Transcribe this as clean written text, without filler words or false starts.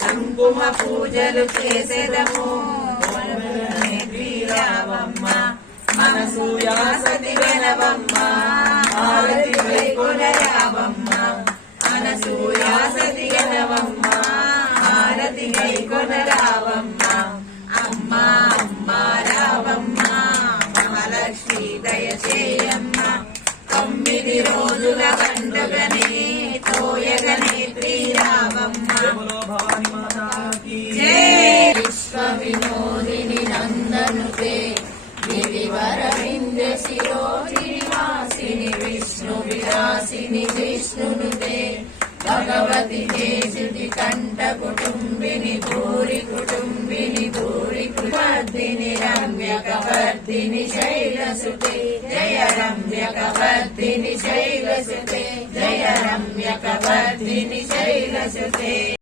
కుంకుమ పూజలు చేసేదము రావమ్మ అనసూయాసతి వినవమ్మ హారతి కొనరావమ్మ అనసూయాసతి వినవమ్మ హారతి కొనరావమ్మ అమ్మ అమ్మ రావమ్మ మహాలక్ష్మి దయచేయమ్మ 9 రోజుల పండుగనే తోయగనే శ్రీరామమ్మ విశ్వ వినోదిని నందనుతే గిరివర వింధ్య శిరోజిని వాసిని విష్ణు విలాసిని విష్ణునుతే భగవతి దేశుతి కంఠ కుటుంబిని భూరి కుటుంబిని భూరి వర్ధిని రమ్యకవర్ధిని శైలసుతే జయ రమ్యకవర్ధిని శైలసుతే జయ రమ్యకవర్ధిని శైలసుతే